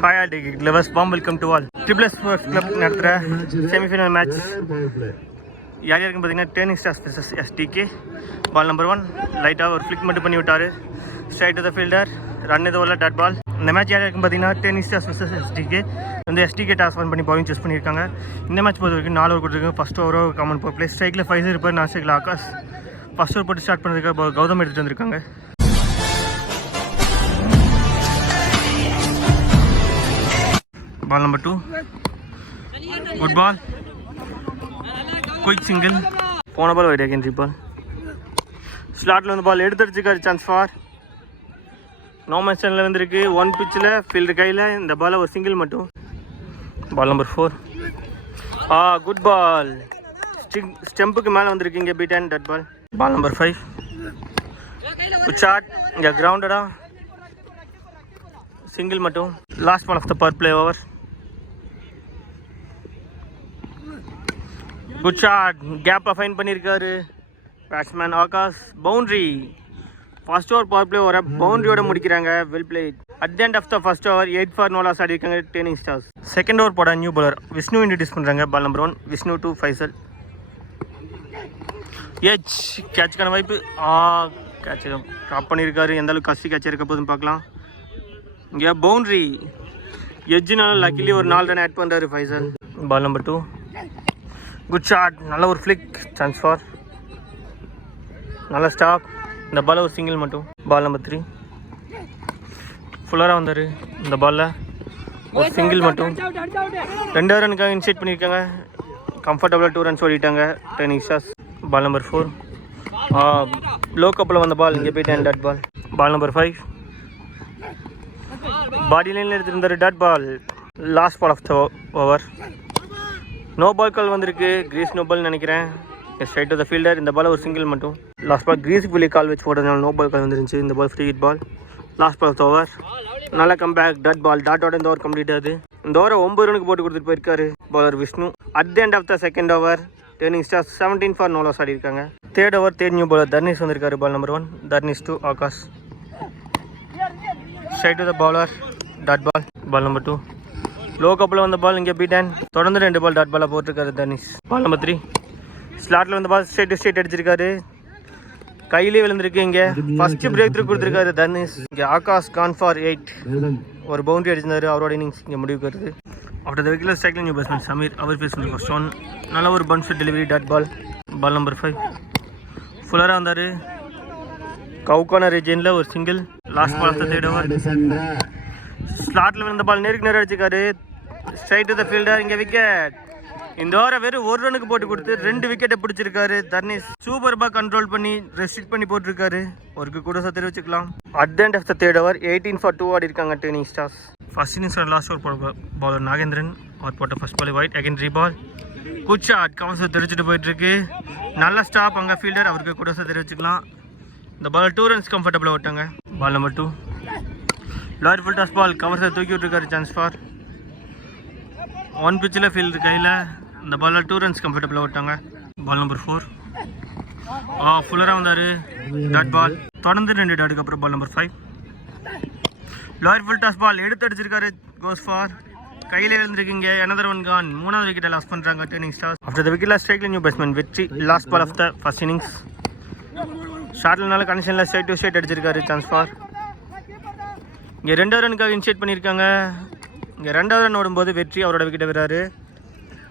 Hi all டிகிக் lovers warm welcome to all triple sports club நடத்துகிற semifinal match யார் யாருக்குன்னு பார்த்தீங்கன்னா Turning Stars vs STK. Ball number 1 லைட்டாக ஒரு ஃப்ளிக் மட்டும் பண்ணி விட்டார். Straight to the fielder, run இது வரல, டாட் பால். இந்த மேட்ச் யார் யாருக்குன்னு பார்த்தீங்கன்னா டேர்னிங் ஸ்டார்ஸ் vs STK. வந்து STK டாஸ் பண்ணி பவுலிங் சூஸ் பண்ணியிருக்காங்க. இந்த மேட்ச் பொறுத்த வரைக்கும் 4 ஓவர் கொடுத்துருக்காங்க. ஃபஸ்ட் ஓவரோ காமன் பவர் பிளே. ஸ்ட்ரைக்கில் 5 இருப்பார், நான் ஸ்ட்ரைக்கில் ஆகாஷ். ஃபஸ்ட் ஓவர் போட்டு ஸ்டார்ட் பண்ணுறதுக்காக கௌதம் எடுத்துகிட்டு வந்திருக்காங்க. Ball number 2, good ball, quick single, போன பால் வைட் அகைன் ட்ரிப் பால். ஸ்லாட்டில் வந்து பால் எடுத்துருச்சுக்காரு, சான்ஸ் ஃபார் நோ மென்ஷனில் வந்துருக்கு. 1 பிச்சில் ஃபீல்டு கையில் இந்த பால் ஒரு சிங்கிள் மட்டும். பால் நம்பர் 4, குட் பால், ஸ்டெம்புக்கு மேலே வந்திருக்கு, இங்கே beat and dot ball. Ball number 5, good shot, இங்கே கிரவுண்டடா சிங்கிள் மட்டும். Last ball of the power play over. Good shot, கேப்பை ஃபைன் பண்ணியிருக்காரு batsman Akash. Boundary, first over power play ஓவரை பவுண்ட்ரியோட முடிக்கிறாங்க. Well played. At the end of the first over 8 for no loss ஆடிருக்காங்க Turning Stars. Second over போட new bowler Vishnu introduce பண்ணுறாங்க. Ball number 1, Vishnu to Faisal. கேட்சுக்கான வாய்ப்பு. Catch drop பண்ணியிருக்காரு. எந்த அளவுக்கு கசி கேட்ச் இருக்க போதுன்னு பார்க்கலாம். இங்கே பவுண்ட்ரி, எட்ஜினால லக்கிலி ஒரு 4 ரன் ஆட் பண்ணுறாரு Faisal. Ball number 2, good shot, நல்ல ஒரு ஃப்ளிக், சான்ஸ் ஃபார் நல்ல ஸ்டாப். இந்த பாலில் ஒரு சிங்கிள் மட்டும். பால் நம்பர் 3, ஃபுல்லராக வந்தார். இந்த பாலில் ஒரு சிங்கிள் மட்டும். 2 ரனுக்காக இன்சைட் பண்ணியிருக்காங்க. கம்ஃபர்டபுளாக 2 ரன்ஸ் ஓடிட்டாங்க turning stars. Ball number 4, low கப்பில் வந்த பால், இங்கே போயிட்டு dot ball. Ball number 5, body லைனில் எடுத்துருந்தார், dot ball. Last ball of the over. No ball call வந்திருக்கு, கிரீஸ் நோ பால் நினைக்கிறேன். ஸ்ட்ரைட் டு த ஃபீல்டர், இந்த பால் ஒரு சிங்கிள் மட்டும். லாஸ்ட் பால் கிரீஸுக்கு வெளியே கால் வச்சு போட்டதுனால நோ பால் கால் வந்துருந்துச்சு. இந்த ball free hit ball. Last ball of the over. நல்ல கம்பேக், டாட் பால். டாட்டோட இந்த ஓவர் கம்ப்ளீட் ஆகுது. இந்த ஓவரை 9 ரனுக்கு போட்டு கொடுத்துட்டு போயிருக்காரு bowler Vishnu. At the end of the second over Turning Stars 17 for no loss ஆடிருக்காங்க. Third over third new bowler Tharnish வந்திருக்காரு. Ball number 1, Tharnish to Akash. Straight to the bowler, dot ball. Ball number 2, low கப்பில் வந்த பால், இங்கே பீட் அண்ட் தொடர்ந்து 2 ball dot பாலாக போட்டிருக்காரு தர்னிஷ். பால் number 3, ஸ்லாட்டில் வந்த பால் ஸ்ட்ரைட் டு ஸ்ட்ரைட் அடிச்சிருக்காரு. கையிலே விழுந்திருக்கு. இங்கே ஃபஸ்ட்டு பிரேக் த்ரூ கொடுத்துருக்காரு தர்னிஷ். இங்கே ஆகாஷ் கான் ஃபார் 8, ஒரு பவுண்டரி அடிச்சிருந்தாரு. அவரோட இன்னிங்ஸ் இங்கே முடிவுக்கு வருது. ஆஃப்டர் த விக்கெட் ஸ்ட்ரைக்கில் நியூ பேட்ஸ்மேன் சமீர், அவர் ஃபேஸ் பண்ணி ஃபர்ஸ்ட் ஒன். நல்ல ஒரு bounce delivery, dot ball. Ball number 5, ஃபுல்லராக வந்தார். கவுக்கான ரீஜனில் ஒரு single. Last ball of the third over. ஸ்லாட்டில் விழுந்த பால் நேருக்கு நேரம் அடிச்சிருக்காரு. ஸ்ட்ரைட் டு த ஃபீல்டர், இங்கே விக்கெட். இந்த ஓவரை வெறும் 1 ரனுக்கு போட்டு கொடுத்து 2 விக்கெட்டை பிடிச்சிருக்காரு தர்னிஷ். சூப்பர்பாக கண்ட்ரோல் பண்ணி ரெஸ்ட்ரிக்ட் பண்ணி போட்டிருக்காரு. ஒருக்கு கூட தெரிவிச்சுக்கலாம். At the end of the third over 18 for 2 ஆடி இருக்காங்க டேர்னிங் ஸ்டார்ஸ். ஃபர்ஸ்ட் இன்னிங்ஸோட லாஸ்ட் ஓவர் போட பவுலர் நாகேந்திரன். அவர் போட்ட first ball wide again reball. Good shot, கவர்ஸை தெரிவிச்சுட்டு போயிட்டுருக்கு. நல்ல ஸ்டாப் அங்கே ஃபீல்டர், அவருக்கு கூட தெரிவிச்சுக்கலாம். இந்த பால் 2 ரன்ஸ் கம்ஃபர்டபுளாக விட்டாங்க. பால் நம்பர் 2, லாரி ஃபுல் டாஸ் பால், கவர்ஸை தூக்கி விட்டுருக்காரு, சான்ஸ் ஃபார் 1 பிச்சில் ஃபீல்டு கையில். இந்த பாலில் 2 ரன்ஸ் கம்ஃபர்டபுளாக விட்டாங்க. பால் நம்பர் 4, ஃபுல்லராக வந்தார், டாட் பால். தொடர்ந்து 2 டாட்டுக்கு அப்புறம் பால் நம்பர் 5, லாரி ஃபுல் டாஸ் பால் எடுத்து அடிச்சிருக்காரு, கோஸ் ஃபார் கையில் எழுந்திருக்கீங்க. another one gone. 3வது விக்கெட்டை லாஸ் பண்ணுறாங்க Turning Stars. After the wicket ஸ்ட்ரைக்கில் new batsman Vetri. Last ball of the first innings. ஷார்ட்லனால கண்டிஷனில் ஸ்ட்ரைட் டு ஸ்ட்ரைட் அடிச்சிருக்காரு, சான்ஸ் ஃபார். இங்கே 2வது ரனுக்காக இன்ஷியேட் பண்ணியிருக்காங்க. இங்கே 2வது ரன் ஓடும்போது வெற்றி அவரோட விக்கெட்டை விடுறாரு.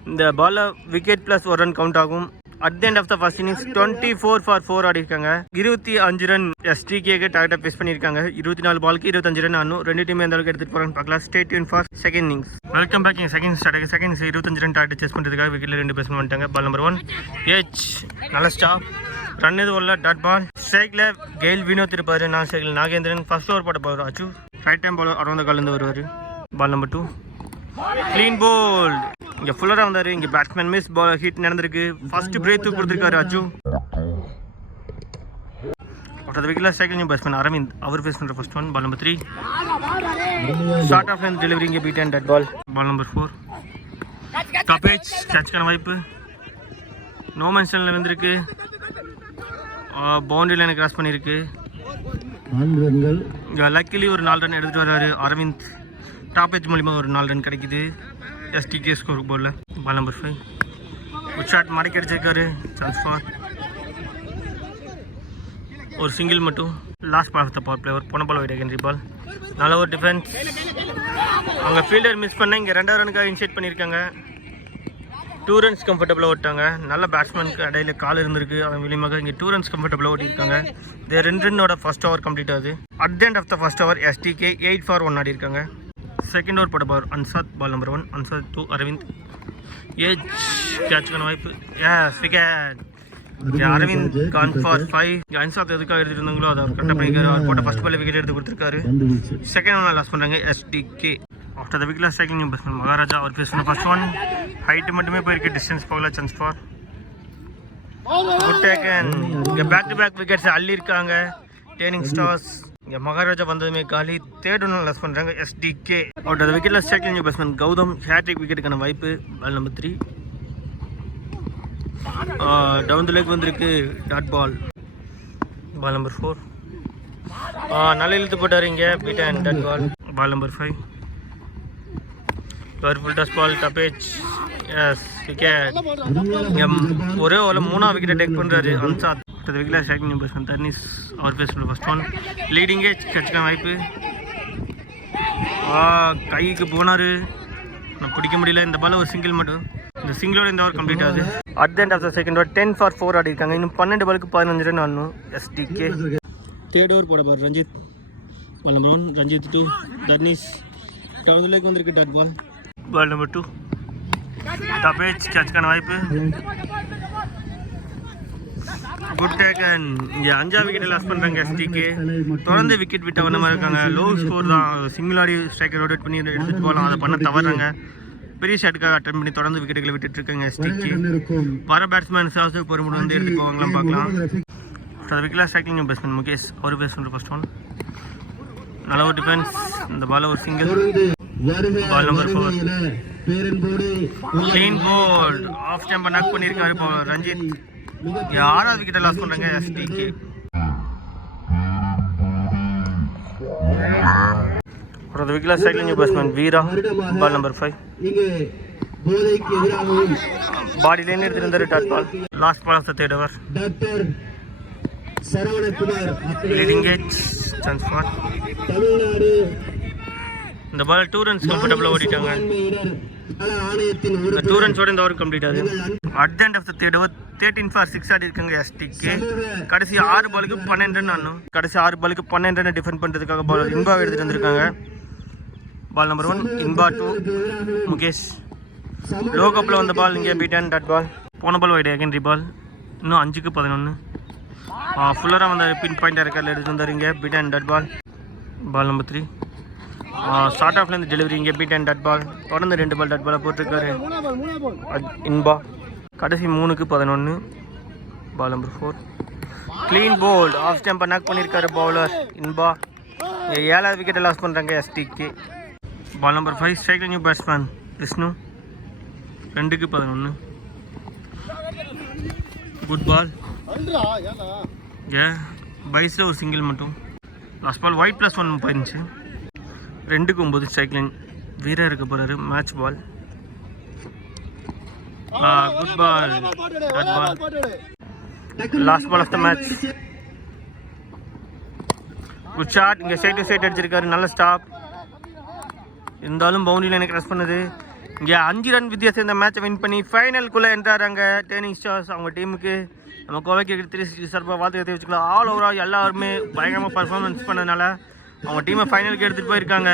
இந்த பாலில் விக்கெட் ப்ளஸ் 1 ரன் கவுண்ட் ஆகும். At the end of the first innings 24 for 4 ஆடிருக்காங்க. 25 ரன் STKக்கு டார்கெட்டை ஃபேஸ் பண்ணியிருக்காங்க. 24 பாலுக்கு 25 ரன் ஆனும். 2 டீம் எந்த அளவுக்கு எடுத்துகிட்டு போகிறான்னு பார்க்கலாம். Stay tuned for second innings. Welcome back. Second start. Second innings 25 run target chase பண்ணுறதுக்காக விக்கெட்டில் 2 பேட்ஸ்மேன் வந்துட்டாங்க. பால் நம்பர் 1, நல்ல ஸ்டாப், ரன் எதுவும் வரல, டாட் பால். ஸ்ட்ரைக்கில் கெயில் வினோத் இருப்பார், நான் ஸ்ட்ரைக்கில் நாகேந்திரன். ஃபர்ஸ்ட் ஓவர் போட்ட bowler Achu, right time bowler around காலேருந்து வருவார். Ball number 2, clean bowled. இங்கே ஃபுல்லராக வந்தார். இங்கே பேட்ஸ்மேன் மிஸ், பால் ஹிட் நடந்திருக்கு. ஃபர்ஸ்ட் பிரேக் தூக்கி கொடுத்துருக்காரு அச்சு. ஆஃப்டர் விக்கெட்டில் ஸ்ட்ரைக்கில் நியூ பேட்ஸ்மேன் அரவிந்த், அவர் ஃபேஸ் பண்ணுற first one. Ball number 3, short of line delivery, இங்கே beat and dot ball. Ball number 4, top edge, கேட்சுக்கான வாய்ப்பு. நோ மென்ஷனில் வந்திருக்கு. பவுண்டரி லைனை கிராஸ் பண்ணியிருக்கு. லக்கிலி ஒரு 4 ரன் எடுத்துகிட்டு வர்றாரு அரவிந்த். டாப் எட்ஜ் மூலிமா ஒரு 4 ரன் கிடைக்குது எஸ்டிகே ஸ்கோர் போர்டில். பால் நம்பர் 5 குட் ஷாட் மடக்கி அடிச்சிருக்காரு. சான்ஸ் ஃபார் ஒரு சிங்கிள் மட்டும். Last ball of the power பிளேவர் போன பால் வைட் அகேன் பால். நல்ல ஒரு டிஃபென்ஸ். அவங்க ஃபீல்டர் மிஸ் பண்ண இங்கே 2வது ரனுக்காக இனிஷியேட் பண்ணியிருக்காங்க. 2 runs கம்ஃபர்டபுளாக ஓட்டாங்க. நல்ல பேட்ஸ்மேனுக்கு இடையில கால் இருந்திருக்கு, அவன் மூலியமாக இங்கே 2 runs கம்ஃபர்டபுளாக ஓட்டியிருக்காங்க. இது 2 ரன்னோட ஃபர்ஸ்ட் ஓவர் கம்ப்ளீட் ஆகுது. At the end of the first over STK 8 for 1 ஆடி இருக்காங்க. செகண்ட் ஓவர் போட்ட ball Ansath. Ball number 1 Ansath 2 Aravind. Edge கேட்சுக்கான வாய்ப்பு. Yes wicket. Aravind gone for 5. Ansath எதுக்காக எடுத்துட்டு இருந்தாங்களோ அதை அவர் கரெக்டாக பண்ணியிருக்காரு. அவர் போட்ட ஃபர்ஸ்ட் பால் விக்கெட் எடுத்து கொடுத்துருக்காரு. செகண்ட் ஓவர் லாஸ் பண்ணுறாங்க STK. After the wicket second new batsman Maharaja. அவர் பேசுன ஃபர்ஸ்ட் ஒன் ஹைட்டு மட்டுமே போயிருக்கு, டிஸ்டன்ஸ் போகல. Chance for good taken. இங்கே பேக் டு பேக் விக்கெட்ஸ் அள்ளியிருக்காங்க டேனிங் ஸ்டார்ஸ். இங்கே மகாராஜா வந்ததுமே காலி. தேர்ட் ஒன்று லாஸ் பண்ணுறாங்க எஸ்டிகே. ஆஃப்டர் த விக்கெட்டில் second new batsman Gautham. Hattrick விக்கெட்டுக்கான வாய்ப்பு. Ball number 3 down the leg வந்திருக்கு. Dot ball. பால் நம்பர் 4 நல்ல இழுத்து போட்டார் இங்கே. Beat and dot ball. Ball number 5 full toss ball top edge. Yes wicket. ஒரே ஓவரில் 3வது விக்கெட்டை டேக் பண்ணுறாரு Ansath. Wicket second new batsman Tharnish. அவர் face first one leading edge கட்சிக்கான வாய்ப்பு. கைக்கு போனார், நான் பிடிக்க முடியல. இந்த பால் ஒரு சிங்கிள் மட்டும். இந்த சிங்கிளோட இந்த ஓவர் கம்ப்ளீட் ஆகுது. At the end of the second over 10 for 4 ஆடி இருக்காங்க. இன்னும் 12 பாலுக்கு 15 ரன் ஆடணும் எஸ்டிகே. தேர்ட் ஓவர் போட பார் Ranjith. Ball number 1 Ranjith 2 Tharnish. Down the leg வந்திருக்கு. Dot ball. Ball number 2 top edge கேட்சுக்கான வாய்ப்பு. Good taken. இங்கே 5வது விக்கெட்டை லாஸ் பண்ணுறாங்க எஸ்டிகே. தொடர்ந்து விக்கெட் விட்ட வண்ணமாக இருக்காங்க. லோ ஸ்கோர் தான். சிங்கிள் ஆடி ஸ்ட்ரைக்கர் ரொட்டேட் பண்ணி எடுத்துகிட்டு போகலாம், அதை பண்ண தவறாங்க. பெரிய ஷாட்டுக்காக அட்டன் பண்ணி தொடர்ந்து விக்கெட்டுகளை விட்டுட்டு இருக்காங்க எஸ்டிகே. வர பேட்ஸ்மேன்ஸாவது பொறுமுறை வந்து எடுத்துட்டு போவாங்களாம் பார்க்கலாம். விக்கெட்டில் ஸ்ட்ரைக்கிங் பேட்ஸ்மேன் முகேஷ். அவர் பேஸ் பண்ணுற ஃபர்ஸ்ட் ஒன் நல்ல ஒரு டிஃபென்ஸ். இந்த பால் ஒரு single. Ball number 4 clean bowled. Off ஸ்டம்பை நாக் பண்ணியிருக்காரு இப்போ ரஞ்சித். 6வது விக்கெட்டை லாஸ் பண்ணுறாங்க எஸ்டிகே. ஒரு விக்கெட்டில் second new batsman Veera. Ball number 5 body line எடுத்துருந்தாரு. Dot ball. Last ball of the third over leading edge chance for. இந்த பால் 2 runs கம்ஃபர்டபுளாக ஓடிட்டாங்க. 2 runsோட இந்த ஓவர் கம்ப்ளீட் ஆகுது. At the end of the third over 13 for 6 ஆடி இருக்காங்க SDK. கடைசி 6 பாலுக்கு 12 ரன் ஆடணும். கடைசி 6 பாலுக்கு 12 ரன் டிஃபெண்ட் பண்ணுறதுக்காக பால் இன்பா எடுத்துகிட்டு வந்திருக்காங்க. Ball number 1 Inba 2 Mukesh. Low கப்பில் வந்த பால் இங்கே பீட் அண்ட் டாட் பால். போன பால் வைட் அகேன் பால். இன்னும் 5க்கு 11. ஃபுல்லராக வந்தார். பின் பாயிண்ட் ரெக்கார்டில் எடுத்துகிட்டு வந்தார் இங்கே beat and dot ball. Ball number 3 start ஆஃப்லேருந்து டெலிவரி இங்கே பீட் அண்ட் டாட் பால். தொடர்ந்து 2 பால் டாட் பாலை போட்டிருக்காரு இன்பா. கடைசி 3க்கு 11. Ball number 4 clean bowled. Off ஸ்டம்பை நாக் பண்ணியிருக்காரு பவுலர் இன்பா. 7வது விக்கெட்டை லாஸ் பண்ணுறாங்க STK. Ball number 5 striking new batsman Vishnu. 2க்கு 11. Good ball. பைஸில் ஒரு சிங்கிள் மட்டும். லாஸ்ட் பால் ஒயிட் +1 போயிருந்துச்சு. 2க்கு 9 ஸ்ட்ரைக் லைன். வீரா இருக்க போகிறாரு. Match ball. Good ball. Dot ball. Last ball of the match. Good shot. இங்கே சைட் டு சைட் அடிச்சிருக்காரு. நல்ல ஸ்டாப். இருந்தாலும் பவுண்டரியில் எனக்கு கிராஸ் பண்ணுது. இங்கே 5 ரன் வித்தியாசம் இந்த மேட்சை வின் பண்ணி ஃபைனலுக்குள்ளே என்ட்ராங்க டேனிங் ஸ்டார்ஸ். அவங்க டீமுக்கு நம்ம கோவை கிரிக்கெட் 360 சார்பாக வாழ்த்து தெரிவிச்சுக்கலாம். ஆல் ஓவராக எல்லாருமே பயங்கரமாக பர்ஃபார்மன்ஸ் பண்ணதுனால அவங்க டீமை ஃபைனலுக்கு எடுத்துகிட்டு போயிருக்காங்க.